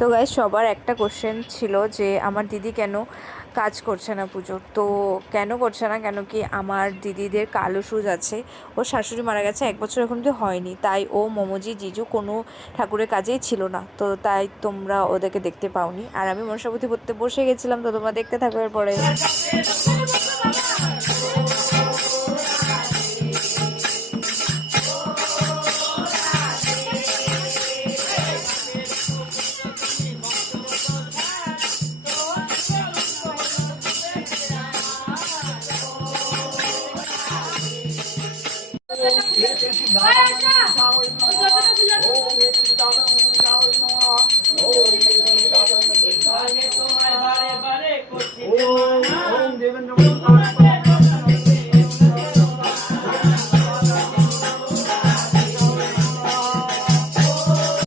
তো গাইস, সবার একটা কোশ্চেন ছিল যে আমার দিদি কেন কাজ করছে না পুজোর। তো কেন করছে না, কেন কি আমার দিদিদের কালো সুজ আছে। ওর শাশুড়ি মারা গেছে 1 বছর এখন তো হয়নি, তাই ও মমজি জিজু কোনো ঠাকুরের কাজেই ছিল না। তো তাই তোমরা ওদেরকে দেখতে পাওনি। আর আমি মনসাপতি পড়তে বসে গেছিলাম, তো তোমরা দেখতে থাকো এরপরে।